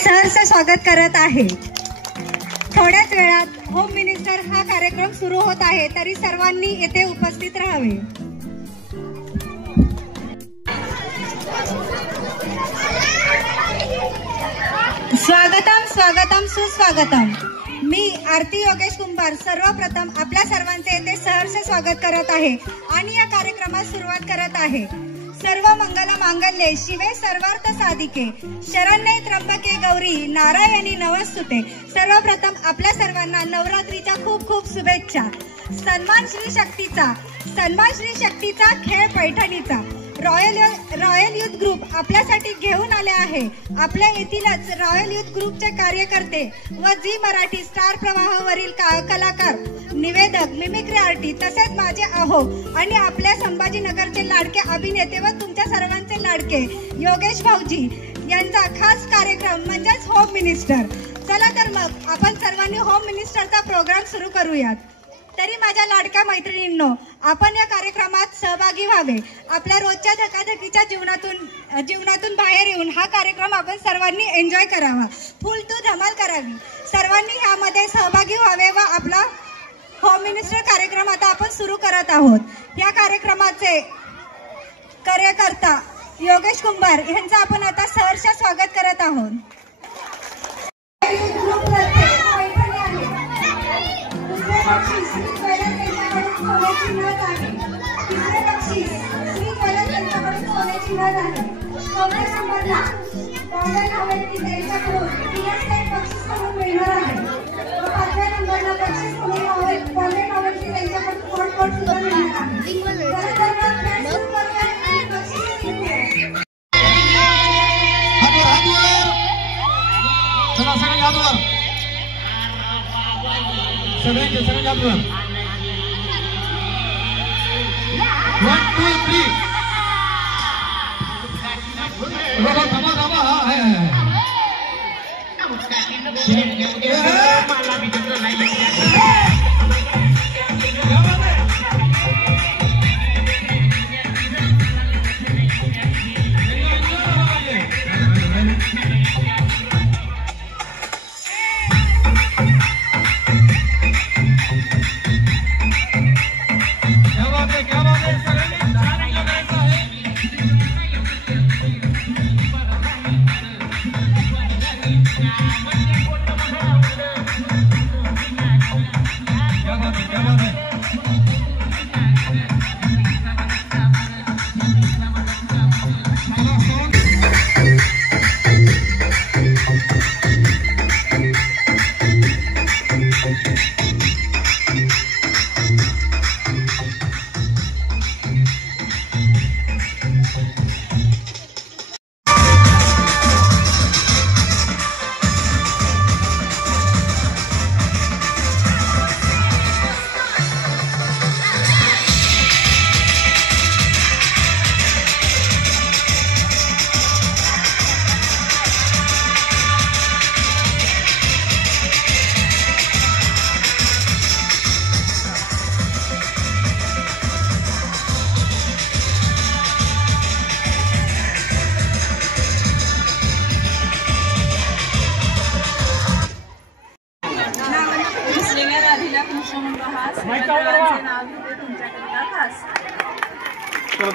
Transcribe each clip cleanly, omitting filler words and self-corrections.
सहर्ष स्वागत करत आहे। थोड्याच वेळात होम मिनिस्टर हा कार्यक्रम सुरू होत आहे, तरी सर्वांनी येथे उपस्थित राहावे। स्वागतम स्वागतम सुस्वागतम। मी आरती योगेश कुंभार सर्वप्रथम आपल्या सर्वांचे येथे सहर्ष स्वागत करत आहे आणि या कार्यक्रमास सुरुवात करत आहे। सर्व मंगल मांगल्ये शिवे सर्वार्थ साधिके शरण्ये त्र्यंबके गौरी नारायणी नमस्तुते। सर्वप्रथम आपल्या सर्वांना नवरात्रीच्या खूप खूप शुभेच्छा। सन्मान श्री शक्तीचा खेळ पैठणीचा रॉयल युथ ग्रुप आपल्यासाठी घेऊन आले आहे। आपल्या येथीलच रॉयल युथ ग्रुपचे कार्यकर्ते व झी मराठी स्टार प्रवाहावरील कलाकार, निवेदक, मिमिक्री आर्टिस्ट तसेच माझे अहो आणि आपल्या संभाजीनगरचे लाडके अभिनेते व तुमच्या सर्वांचे लाडके योगेश भाऊजी यांचा खास कार्यक्रम म्हणजेच होम मिनिस्टर। चला तर मग आपण सर्वांनी होम मिनिस्टरचा प्रोग्राम सुरू करूयात। तरी माझ्या लाडक्या मैत्रिणींनो, आपण या कार्यक्रमात सहभागी व्हावे। आपल्या रोजच्या धकाधकीच्या जीवनातून बाहेर येऊन हा कार्यक्रम आपण सर्वांनी एन्जॉय करावा, फुल टू धमाल करावी। सर्वांनी यामध्ये सहभागी व्हावे व आपला होम मिनिस्टर कार्यक्रम आता आपण सुरू करत आहोत। या कार्यक्रमाचे कार्यकर्ता योगेश कुंभार यांचं आपण आता सहर्ष स्वागत करत आहोत।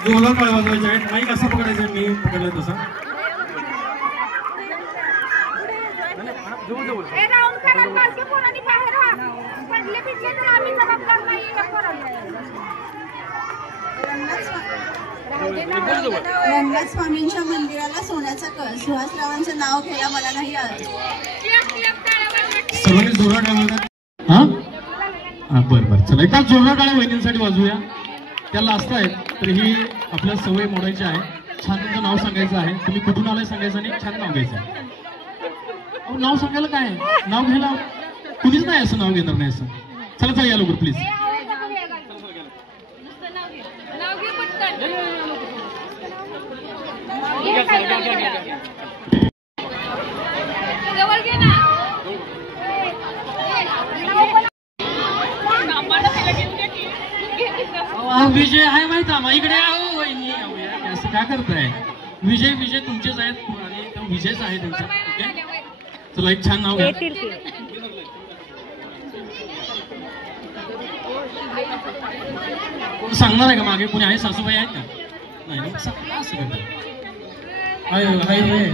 जोरदार पाय वाजवायचे आहेत। माईक असं पकडायचं, मी पकडलं तसं। रंगनाथ स्वामींच्या मंदिराला सोन्याचा कळस सुहासरावांचं नाव घ्यायला मला नाही आलं। सर्वांनी जोरदार टाळ्या हा बरं चला एका जोरदार टाळ्या वहिनींसाठी वाजवूया। त्याला असतायत तर ही आपल्या सवय मोडायची आहे। छान तुमचं नाव सांगायचं आहे, तुम्ही कुठून आलाय सांगायचं आणि छान नाव घ्यायचं आहे। नाव सांगायला काय नाव घ्यायला कुणीच नाही असं नाव घेणार नाही असं। चला चला या लवकर प्लीज। विजय आहे माहिती आहे इकडे आहो वहिनी असं काय करताय। विजय तुमचेच आहेत आणि विजयच आहे त्यांचा। ओके चला एक छान नाव घ्या. कोण सांगणार आहे का मागे? कोणी आहे? सासूबाई आहेत का? नाही मग सांगा असं करता. आहे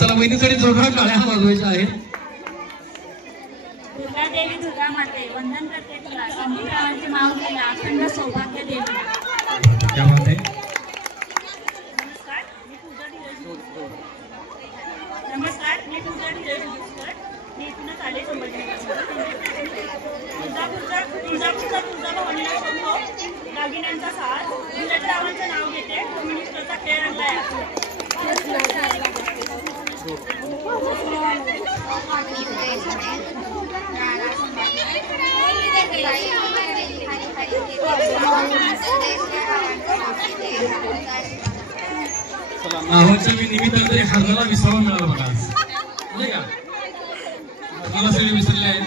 चला वहिनीसाठी जोरदार टाळ्या वाजवायच्या आहेत. दुर्गा देवी दुर्गा माते वंदन करते तुला समुद्रावरचे माव गेला अखंड सौभाग्य देवी. क्या बात आहे. नमस्कार मी पूजा धीरज दुष्कर. मी इथूनच आले संभाजीनगर. तुळजापूरचा तुळजाभवानीला शोधतो दागिन्यांचा साज. धीरजरावांचं नाव घेते. कम्युनिस्टचा खेळ रंगलाय. नावाच्या निमित्ताने तरी हरणाला विसावा मिळाला बघा. नाही का? हरणाला सगळे विसरले आहेत.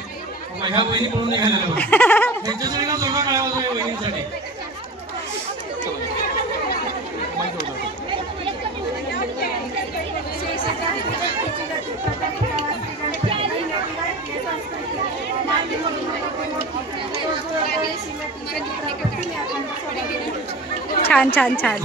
ह्या बहिणी पळून निघालेल्या बघा. त्यांच्यासाठी ना जोडा काढावा लागेल बहिणींसाठी. छान छान छान.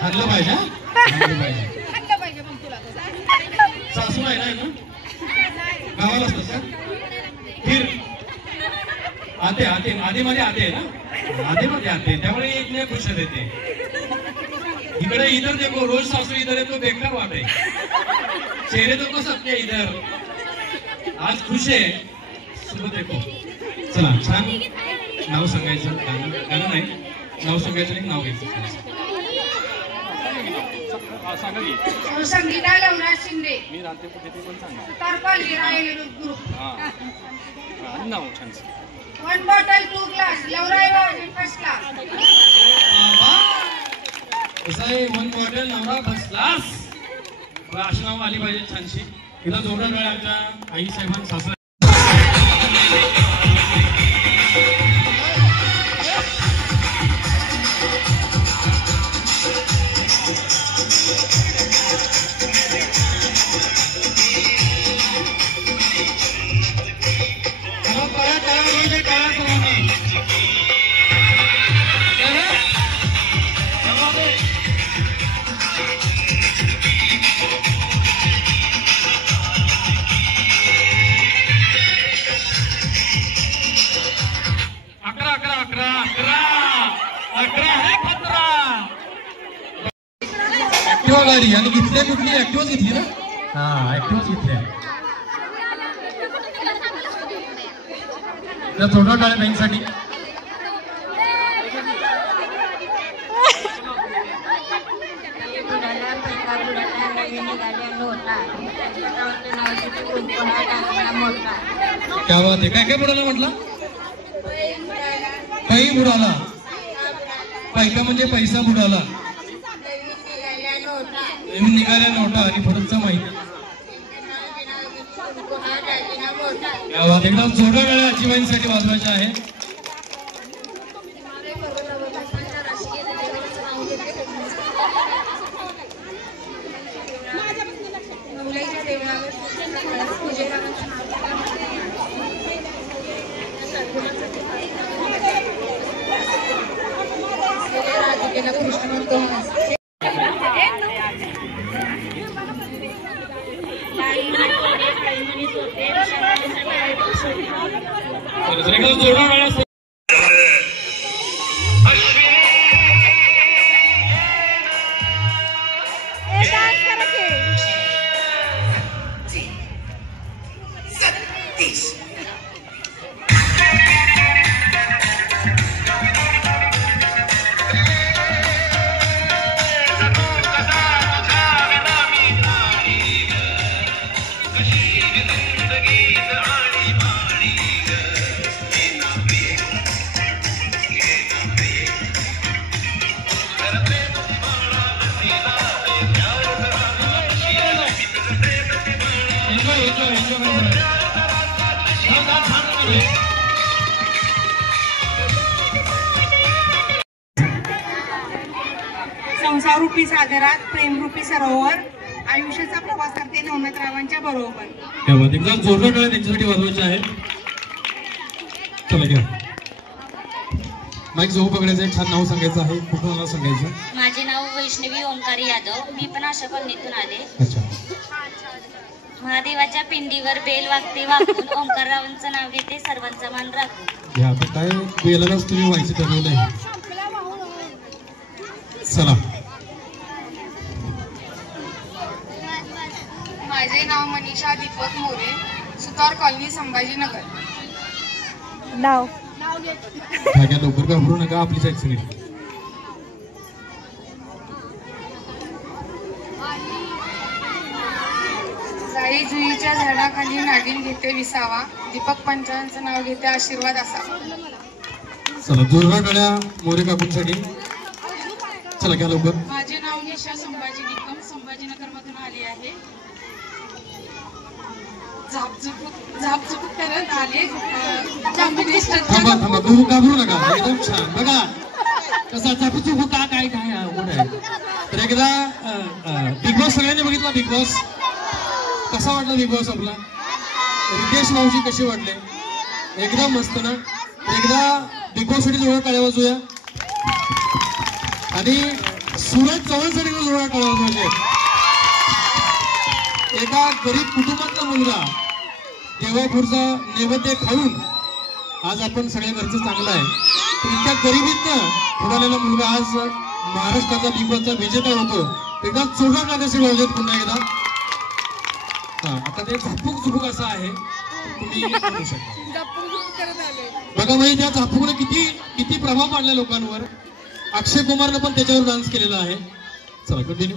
हरलं पाहिजे. सासू आहे ना गावाला असतात का? फिर आते आते आधीमध्ये आते आहे ना. आधीमध्ये आते त्यामुळे एक नाही खुश देते. इकडे इधर देखो रोज सासू इधर है तो बेकार बात है. चेहरे तो को सबके इधर. आज खुश आहे सुबह देखो. चला छान नाव सांगायचं. गाणं नाही नाव सांगायचं आणि नाव घ्यायचं. संगीता लवराज शिंदे. मी राहते कुठे पण सांगा. तारपाल गिराई ग्रुप. नाव छान. 1 बॉटल 2 ग्लास लवराई फर्स्ट क्लास. कसं आहे 1 बॉटल नवरा फर्स्ट क्लास. अशी नाव आली पाहिजे छानशी. तिला जोडण वेळ आमच्या आई साहेबांना सासरा ऍक्टिवा गाडी आणि घेतल्या कुठली ऍक्टिवाच घेतली ना हा ऍक्टिवाच घेतल्या थोडा टाळ्या बँकसाठी क्या बात आहे काय काय बुडाला म्हटलं काही बुडाला पैसा म्हणजे पैसा बुडाला नवीन निघाल्या नोटा आणि फरकचा माहिती एकदा जोडा गाड्या आजीबाईंसाठी वाजवायच्या आहे संसाररूपी सागरात प्रेमरूपी सरोवर आयुष्याचा प्रवास करते नवनाथरावांच्या बरोबर. एकदा जोरदार टाळ्या त्यांच्यासाठी वाजवायच्या आहे. चला घ्या माईक जवळ पकडायचं आहे. छान नाव सांगायचं आहे. कुठून आला सांगायचं. माझे नाव वैष्णवी ओंकारी यादव. मी पण आशा कॉलनीतून आले. अच्छा. महादेवाच्या पिंडीवर बेल वागते वाकून ओंकाररावांचं नाव घेते सर्वांचा मान राखून. या आता काय बेलालाच तुम्ही व्हायचं ठरवलंय. चला. माझे नाव मनीषा दीपक मोरे, सुतार कॉलनी, संभाजीनगर. नाव काय लवकर घाबरू नका. आपली साईड सगळी जाई जुईच्या झाडाखाली नागिन घेते विसावा. दीपक पंचांचं नाव घेते आशीर्वाद असावा. चला जोरदार टाळ्या मोरे काकूंसाठी. चला घ्या लवकर. माझे नाव निशा संभाजी निकम, संभाजीनगर मधून आली आहे. झापझुपूक करत आले. थांबा थांबा घाबरू नका. एकदम छान. बघा कसा झापझुपूक का काय काय आवड आहे. तर एकदा बिग बॉस सगळ्यांनी बघितला. बिग बॉस कसा वाटला. बिग बॉस आपला रितेश भाऊजी कसे वाटले. एकदम मस्त ना. एकदा बिग बॉस साठी जोडा टाळ्या वाजूया. आणि सूरज चव्हाणसाठी जोडा टाळ्या वाजवायचे. एका गरीब कुटुंबातला मुलगा देवापूरचा नैवेद्य खाऊन आज आपण सगळ्या घरचं चांगलं आहे. इतक्या गरिबीतनं पुढालेला मुलगा आज महाराष्ट्राचा बिग बॉसचा विजेता होतो. एकदा जोरदार टाळ्या वाजवत पुन्हा एकदा. आता ते झापूक झुपूक असं आहे. तुम्ही करू शकता. बघा म्हणजे त्या झापूकने किती प्रभाव पाडला लोकांवर. अक्षय कुमारनं पण त्याच्यावर डान्स केलेला आहे. चला कंटिन्यू.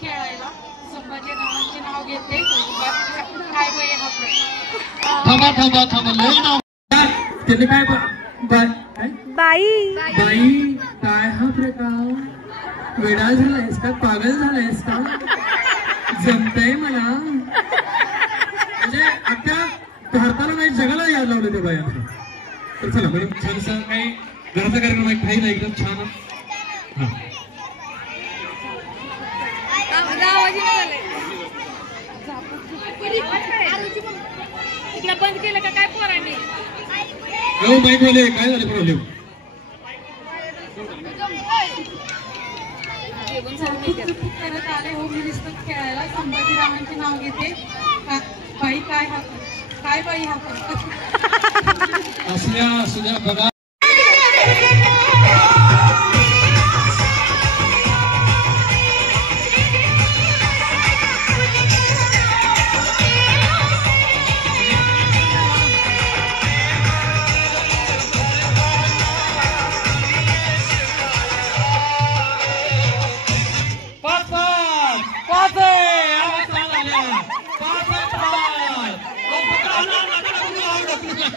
खेळायला संभाजीरावांचे नाव घेते. काय बाई हा प्रकार. थांबा थांबा थांबा लय नाव त्याने काय बाई बाई काय हा प्रकार. वेडा झालायस का. पागल झालायस का. जमतंय मला. म्हणजे अख्ख्या भारताला नाही जगाला याद लावलं ते बायांचं. तर चला मॅडम छानसं काही घराचा कार्यक्रम आहे. काही नाही एकदम छान. हा बंद केलं का काय पोरांनी. हो माईक वाले काय झाले प्रॉब्लेम. करत आले हो मी खेळायला. संभाजीरावांचे नाव घेते. बाई काय हा काय बाई हा असल्या बघा.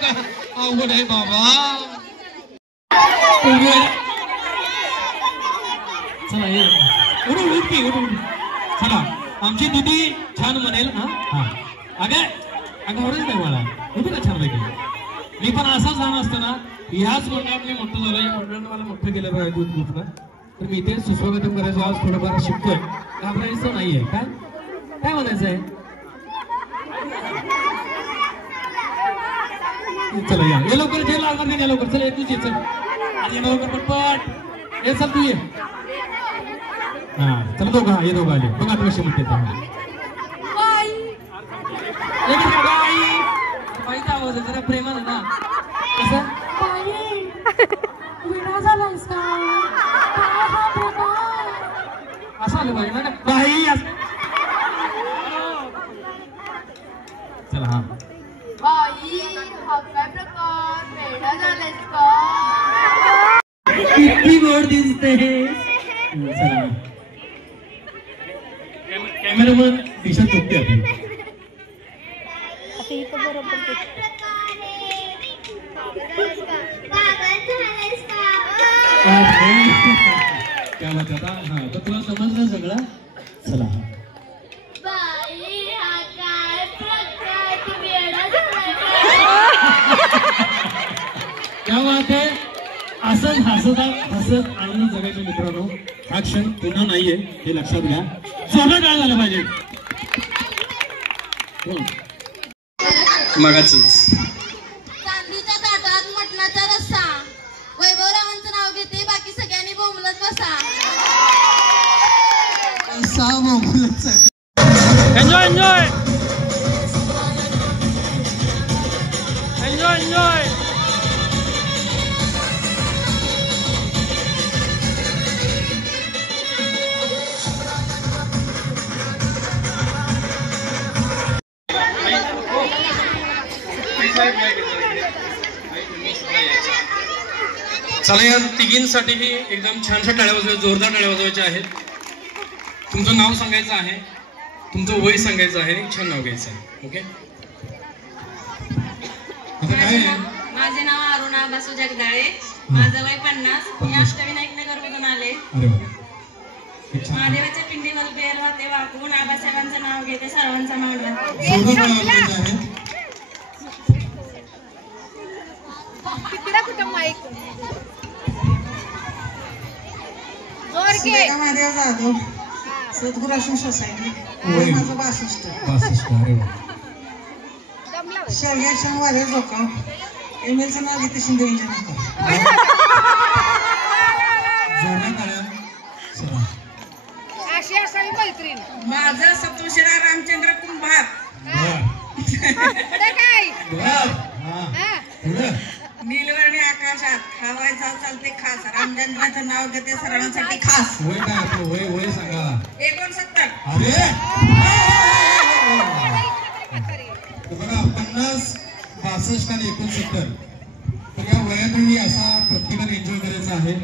अवघड आहे बाबा. चला ये चला आमची दीदी छान म्हणेल. हा अगं आवडेल काय मला होती ना छान पैकी. मी पण असाच लहान असताना ह्याच मंडळात मी मोठं झालो. या मंडळानं मला मोठं केलं पाहिजे दूध ग्रुपला. तर मी इथे सुस्वागतम करायचो. आज थोडंफार शिकतोय. घाबरायचं नाहीये. काय काय म्हणायचं आहे. चला या लवकर जे लागणार नाही लवकर. चला तूच ये. चल आणि लवकर पटपट ये. चल तू ये. हा चला दोघं हे दोघं आले बघा आता कशी म्हणते. बाईचा आवाज आहे जरा प्रेमानं ना. कसं असं आलं पाहिजे ना बाई. चला हा किती गोड दिसते. कॅमेरामन दिशा चुकते आपण. क्या बात आता. हा तर तुला समजलं सगळं. चला क्या बात आहे. असंच हसत आनंद जगायचे मित्रांनो. हा क्षण पुन्हा नाहीये हे लक्षात घ्या. सगळं काय झालं पाहिजे मगाच. चांदीच्या ताटात मटणाचा रस्सा. वैभवरावांचं नाव घेते. बाकी सगळ्यांनी बोंबलत बसा. Enjoy enjoy enjoy enjoy. चला या तिघींसाठीही एकदम छानशा टाळ्या वाजवायच्या. जोरदार टाळ्या वाजवायच्या आहेत. तुमचं नाव सांगायचं आहे. तुमचं वय सांगायचं आहे. छान नाव घ्यायचं आहे. ओके. माझे नाव अरुणा बसू जगदाळे. माझं वय 50. मी अष्टविनायक नगर मधून आले. महादेवाच्या पिंडीवर बेल होते वाकून. आबासाहेबांचं नाव घेते. सर्वांचा मान राहते. महादेव जाधव सद्गुरू आश्रम सोसायटी. माझं 62. शेवग्या शनिवार जोका. एमएलचं नाव घेते शिंदे इंजिनियर. अशी असावी मैत्रीण. माझं सतोशिरा रामचंद्र कुंभार. काय नीलवर्णी आकाशात खावायचा चालते खास. रामचंद्राचं नाव घेते सर्वांसाठी खास. वय काय आपलं वय वय सांगा. 69. अरे बघा 50, 62 आणि 69. तर या वयातही असा प्रत्येकाने एन्जॉय करायचा आहे.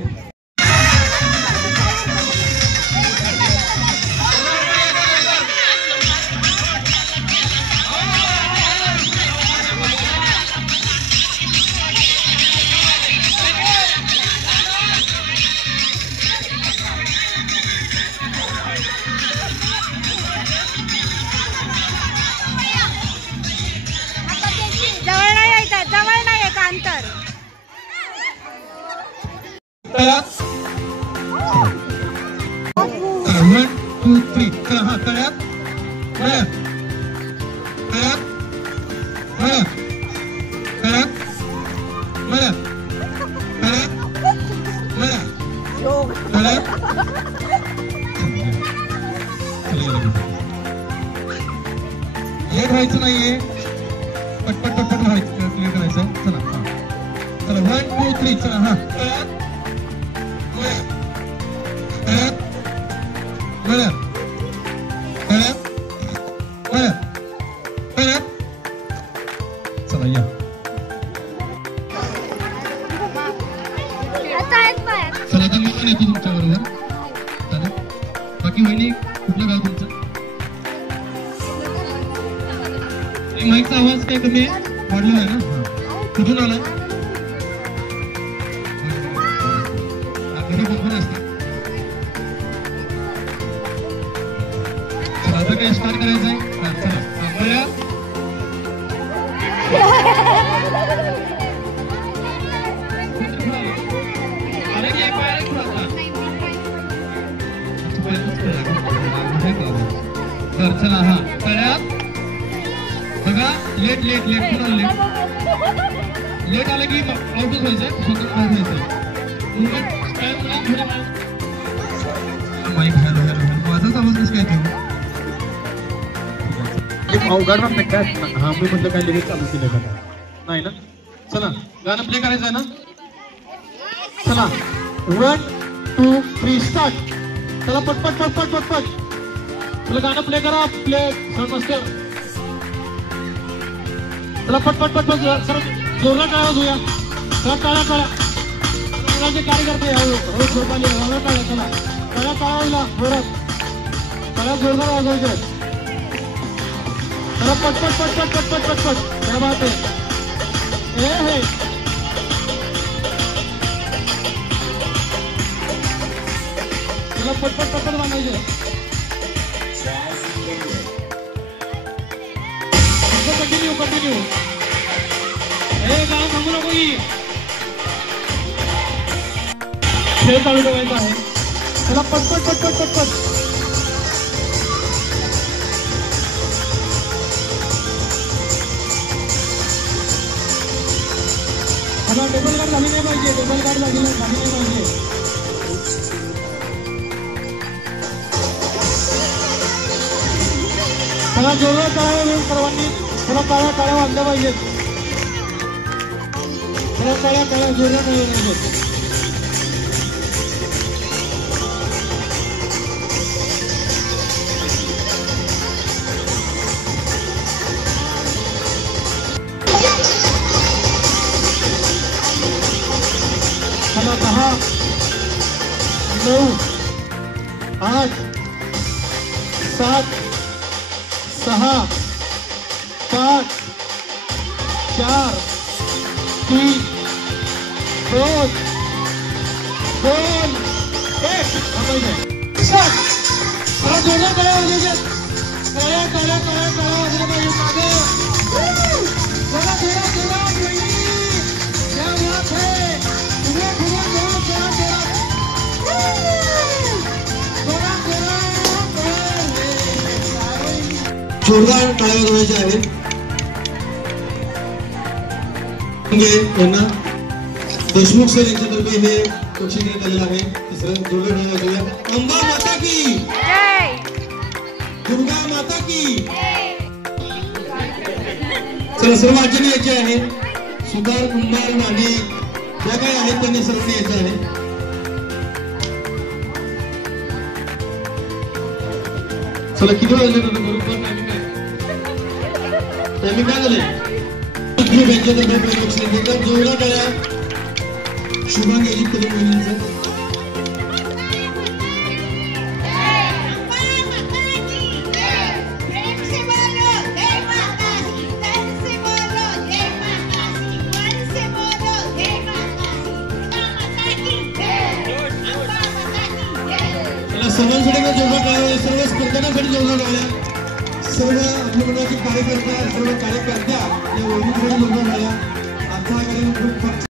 जवळ नाही एक अंतर. 1 2 3 चला हा तळ्यात तळ्यात तळ्यात तळ्यात तळ्यात तळ्यात तळ्यात तळ्यात लेट व्हायचं नाहीये. पटपट पटपट व्हायचं क्लिअर करायचं. चला चला 1 2 3 चला हा तळ्यात तळ्यात तळ्यात तळ्यात तळ्यात तळ्यात. चला या. चला आता मी पण येतो तुमच्या बरोबर. चालेल. बाकी वहिनी कुठलं गाव तुमचं. माईकचा आवाज काय कमी आहे वाढलेला आहे ना. कुठून आलाय? घरी कोण असतं? आता काय स्टार्ट करायचंय? चला थांबूया. अरे एक पाय तर चला हा तळ्यात बघा. लेट लेट लेट पुन्हा लेट आलं की आउटच व्हायचंय. स्वतः बाहेर व्हायचंय. माईक हॅलो हॅलो माझाच आवाज कसं काय ते अवघड वाटतं काय? हा मी म्हटलं काय लगेच चालू केलं का नाही ना. चला गाणं प्ले करायचं आहे ना. चला 1 2 3 स्टार्ट. चला पटपट पटपट पटपट तुला गाणं प्ले करा. प्ले सण मस्त. चला पटपट पटपट सर जोरदार टाळ्या वाजवूया. चला टाळ्या टाळ्या कार्यकर्ते रोज झोपाली टाळ्या. चला टाळ्या टाळायला जोरात. टाळ्या जोरदार वाजवायच्या. चला पटपट पटपट पटपट पटपट. क्या बात आहे. हे तुला पटपट पटपट बांधायचे. Continue continue. हे गाणं थांबू नको की खेळ चालू ठेवायचा आहे. चला पटपट पटपट पटपट. आता टेबल गार्ड झाली नाही पाहिजे. टेबल गार्ड झाली नाही पाहिजे. चला जोरदार टाळ्या घेऊन सर्वांनी. थोडा टाळ्या टाळ्या वाजल्या पाहिजेत. थोड्या टाळ्या टाळ्या जोरदार टाळ्या पाहिजेत. चला 10 9 8 7 6 5 4 3 2 1 चला जोरदार टाळ्या वाजवायच्या. टाळ्या टाळ्या टाळ्या टाळ्या वाजल्या पाहिजे. मागे चला जोरात जोरात वहिनी. क्या बात है. पुढे पुढे जोरात जोरात जोरात. जोरदार टाळ्या वाजवायच्या आहेत. यांना देशमुख सर यांच्यातर्फे हे बक्षीस देण्यात आलेलं आहे. तिसरं जोरदार टाळ्या वाजवूया. अंबा माता की दुर्गा माता की. चला सर्व आचार्य यायचे आहे. सुधार कुंभार माने ज्या काही आहेत त्यांनी सर्वांनी यायचं आहे. चला किती वाजले बरोबर टायमिंग काय झाले. जोरदार टाळ्या. शुभांगी अजित कदम मुलींचं. सर्वांसाठी जोरदार टाळ्या. सर्व स्पर्धकांसाठी जोरदार टाळ्या. सर्व आपल्या मंडळाचे कार्यकर्ता सर्व कार्यकर्त्या या जोरदार टाळ्या. आजचा कार्यक्रम खूप